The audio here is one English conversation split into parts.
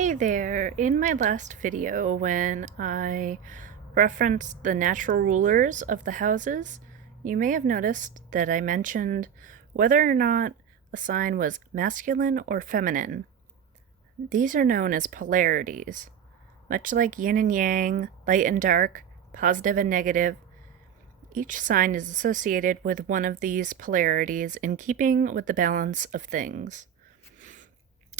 Hey there! In my last video, when I referenced the natural rulers of the houses, you may have noticed that I mentioned whether or not a sign was masculine or feminine. These are known as polarities. Much like yin and yang, light and dark, positive and negative, each sign is associated with one of these polarities in keeping with the balance of things.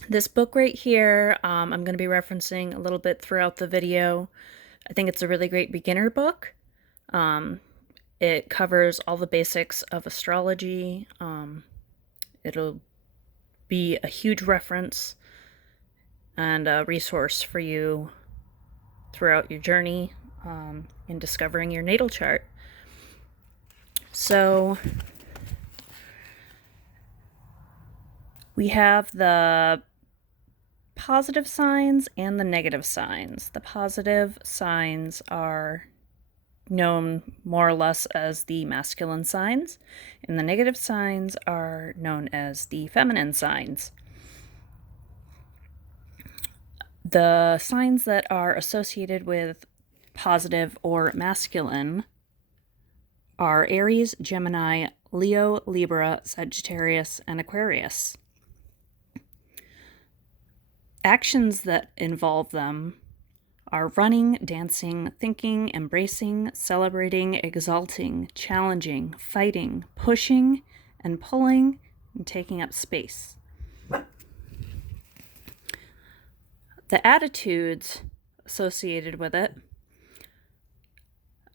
This book right here, I'm going to be referencing a little bit throughout the video. I think it's a really great beginner book. It covers all the basics of astrology. It'll be a huge reference and a resource for you throughout your journey in discovering your natal chart. So we have the positive signs and the negative signs. The positive signs are known more or less as the masculine signs, and the negative signs are known as the feminine signs. The signs that are associated with positive or masculine are Aries, Gemini, Leo, Libra, Sagittarius, and Aquarius. Actions that involve them are running, dancing, thinking, embracing, celebrating, exalting, challenging, fighting, pushing, and pulling, and taking up space. The attitudes associated with it,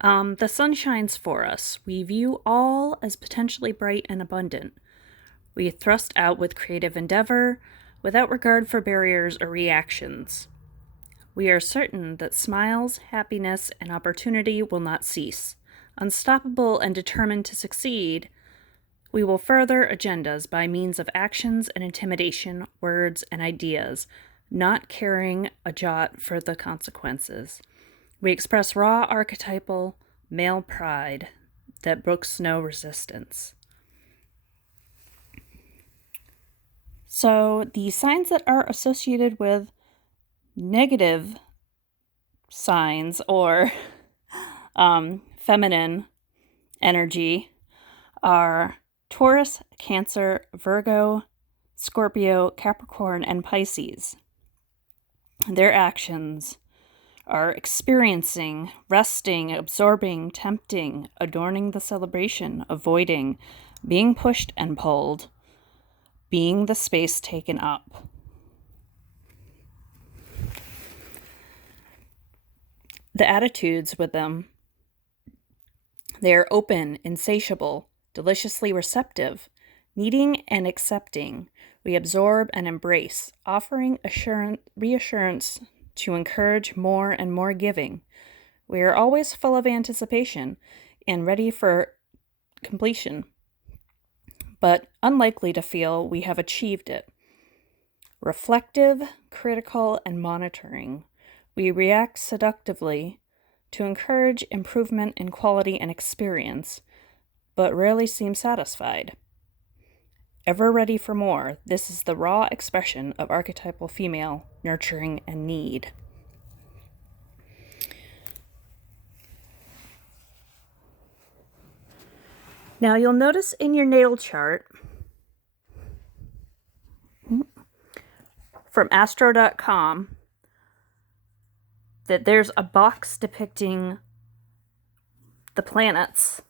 the sun shines for us. We view all as potentially bright and abundant. We thrust out with creative endeavor, without regard for barriers or reactions. We are certain that smiles, happiness, and opportunity will not cease. Unstoppable and determined to succeed, we will further agendas by means of actions and intimidation, words, and ideas, not caring a jot for the consequences. We express raw archetypal male pride that brooks no resistance. So the signs that are associated with negative signs or feminine energy are Taurus, Cancer, Virgo, Scorpio, Capricorn, and Pisces. Their actions are experiencing, resting, absorbing, tempting, adorning the celebration, avoiding, being pushed and pulled, being the space taken up. The attitudes with them, they are open, insatiable, deliciously receptive, needing and accepting. We absorb and embrace, offering reassurance to encourage more and more giving. We are always full of anticipation and ready for completion, but unlikely to feel we have achieved it. Reflective, critical, and monitoring. We react seductively to encourage improvement in quality and experience, but rarely seem satisfied. Ever ready for more, this is the raw expression of archetypal female nurturing and need. Now you'll notice in your natal chart from astro.com that there's a box depicting the planets.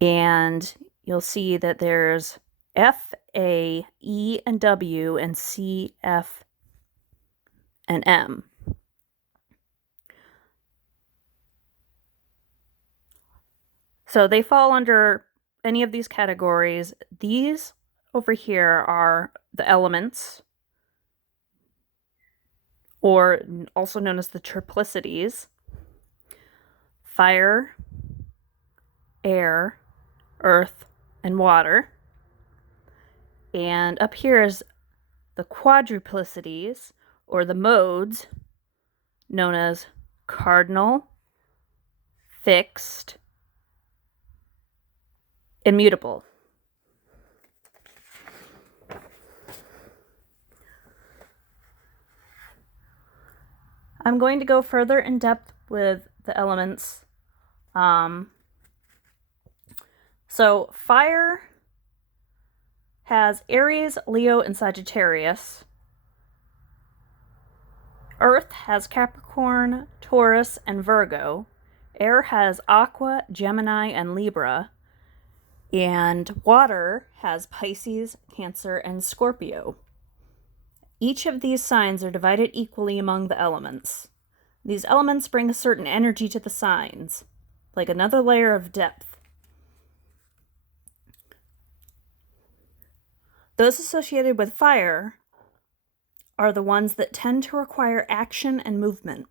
And you'll see that there's F, A, E, and W, and C, F, and M. So they fall under any of these categories. These over here are the elements, or also known as the Triplicities: fire, air, earth, and water. And up here is the Quadruplicities, or the modes, known as Cardinal, fixed, and mutable. I'm going to go further in depth with the elements. So fire has Aries, Leo, and Sagittarius. Earth has Capricorn, Taurus, and Virgo. Air has Aqua, Gemini, and Libra. And water has Pisces, Cancer, and Scorpio. Each of these signs are divided equally among the elements. These elements bring a certain energy to the signs, like another layer of depth. Those associated with fire are the ones that tend to require action and movement.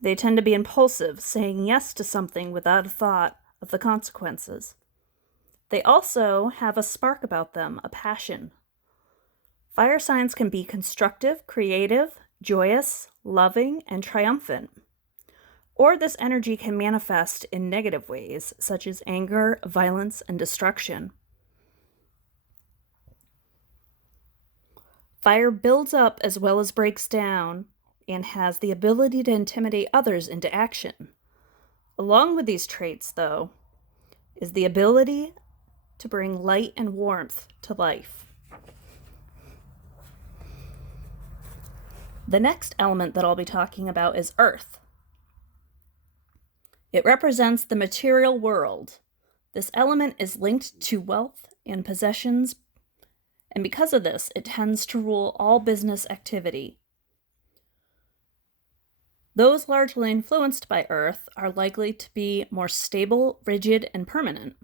They tend to be impulsive, saying yes to something without a thought of the consequences. They also have a spark about them, a passion. Fire signs can be constructive, creative, joyous, loving, and triumphant. Or this energy can manifest in negative ways, such as anger, violence, and destruction. Fire builds up as well as breaks down and has the ability to intimidate others into action. Along with these traits, though, is the ability to bring light and warmth to life. The next element that I'll be talking about is Earth. It represents the material world. This element is linked to wealth and possessions, and because of this, it tends to rule all business activity. Those largely influenced by Earth are likely to be more stable, rigid, and permanent.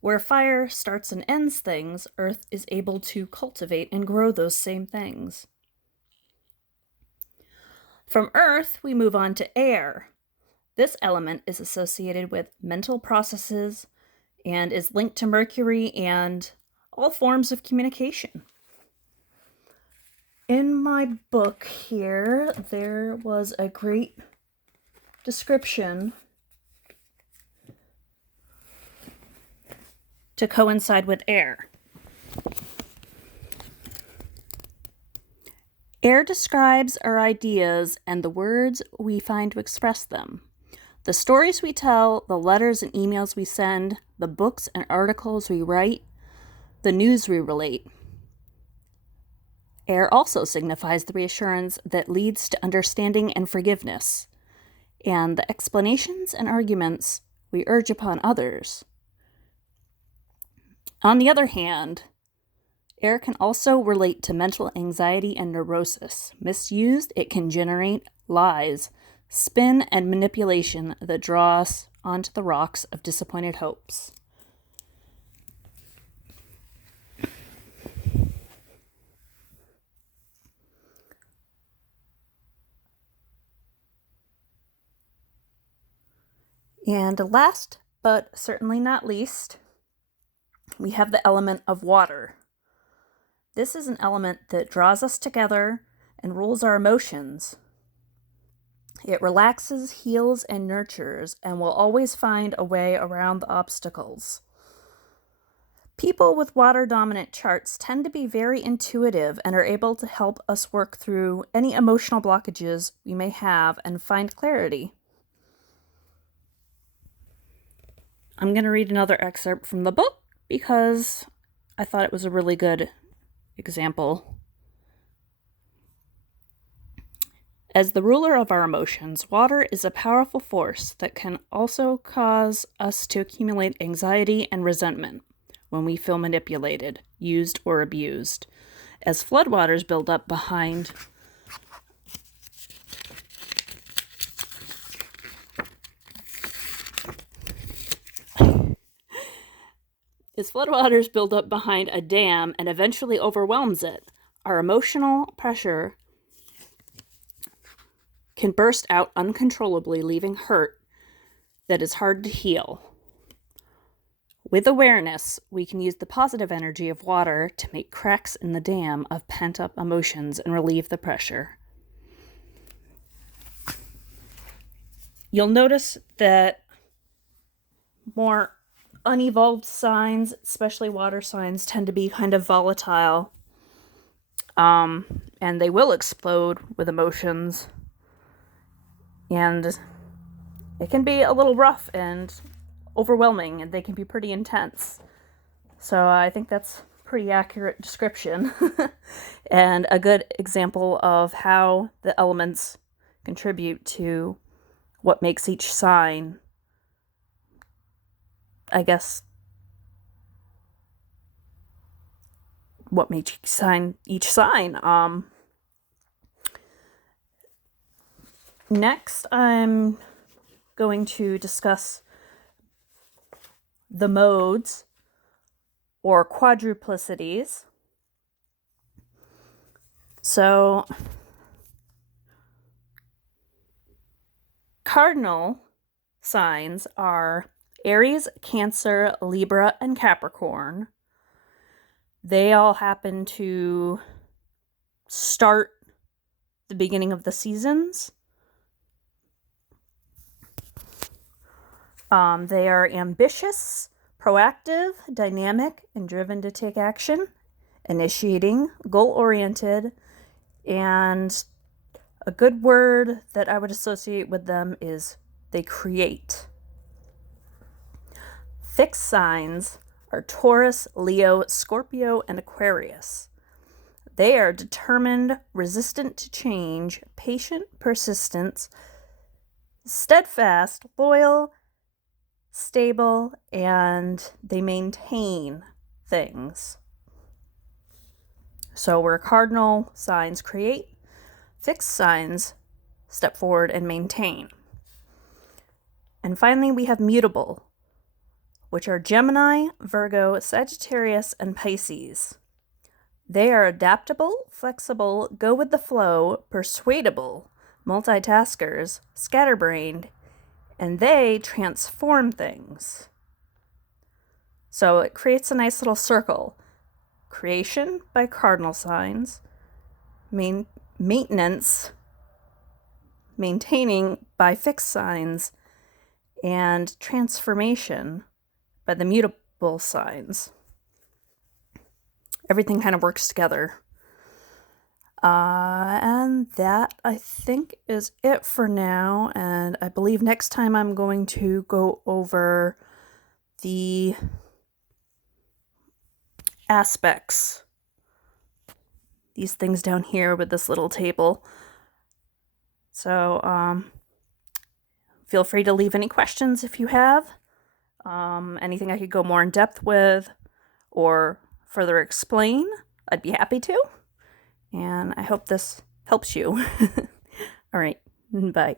Where fire starts and ends things, Earth is able to cultivate and grow those same things. From Earth, we move on to air. This element is associated with mental processes and is linked to Mercury and all forms of communication. In my book here, there was a great description to coincide with air. Air describes our ideas and the words we find to express them. The stories we tell, the letters and emails we send, the books and articles we write, the news we relate. Air also signifies the reassurance that leads to understanding and forgiveness, and the explanations and arguments we urge upon others. On the other hand, air can also relate to mental anxiety and neurosis. Misused, it can generate lies, spin, and manipulation that draw us onto the rocks of disappointed hopes. And last, but certainly not least, we have the element of water. This is an element that draws us together and rules our emotions. It relaxes, heals, and nurtures, and will always find a way around the obstacles. People with water-dominant charts tend to be very intuitive and are able to help us work through any emotional blockages we may have and find clarity. I'm going to read another excerpt from the book because I thought it was a really good example. As the ruler of our emotions, water is a powerful force that can also cause us to accumulate anxiety and resentment when we feel manipulated, used, or abused. As floodwaters build up behind a dam and eventually overwhelms it, our emotional pressure can burst out uncontrollably, leaving hurt that is hard to heal. With awareness, we can use the positive energy of water to make cracks in the dam of pent-up emotions and relieve the pressure. You'll notice that more unevolved signs, especially water signs, tend to be kind of volatile. and they will explode with emotions, and it can be a little rough and overwhelming, and they can be pretty intense. So I think that's a pretty accurate description and a good example of how the elements contribute to what makes each sign, I guess, what makes each sign. Next, I'm going to discuss the modes, or quadruplicities. So, cardinal signs are Aries, Cancer, Libra, and Capricorn. They all happen to start the beginning of the seasons. They are ambitious, proactive, dynamic, and driven to take action, initiating, goal-oriented, and a good word that I would associate with them is they create. Fixed signs are Taurus, Leo, Scorpio, and Aquarius. They are determined, resistant to change, patient, persistent, steadfast, loyal, stable, and they maintain things. So where cardinal signs create, fixed signs step forward and maintain. And finally, we have mutable, which are Gemini, Virgo, Sagittarius, and Pisces. They are adaptable, flexible, go with the flow, persuadable, multitaskers, scatterbrained, and they transform things. So it creates a nice little circle. Creation by cardinal signs, maintenance, maintaining by fixed signs, and transformation by the mutable signs. Everything kind of works together. And that, I think, is it for now. And I believe next time I'm going to go over the aspects. These things down here with this little table. So, feel free to leave any questions if you have. Anything I could go more in depth with or further explain, I'd be happy to. And I hope this helps you. All right, bye.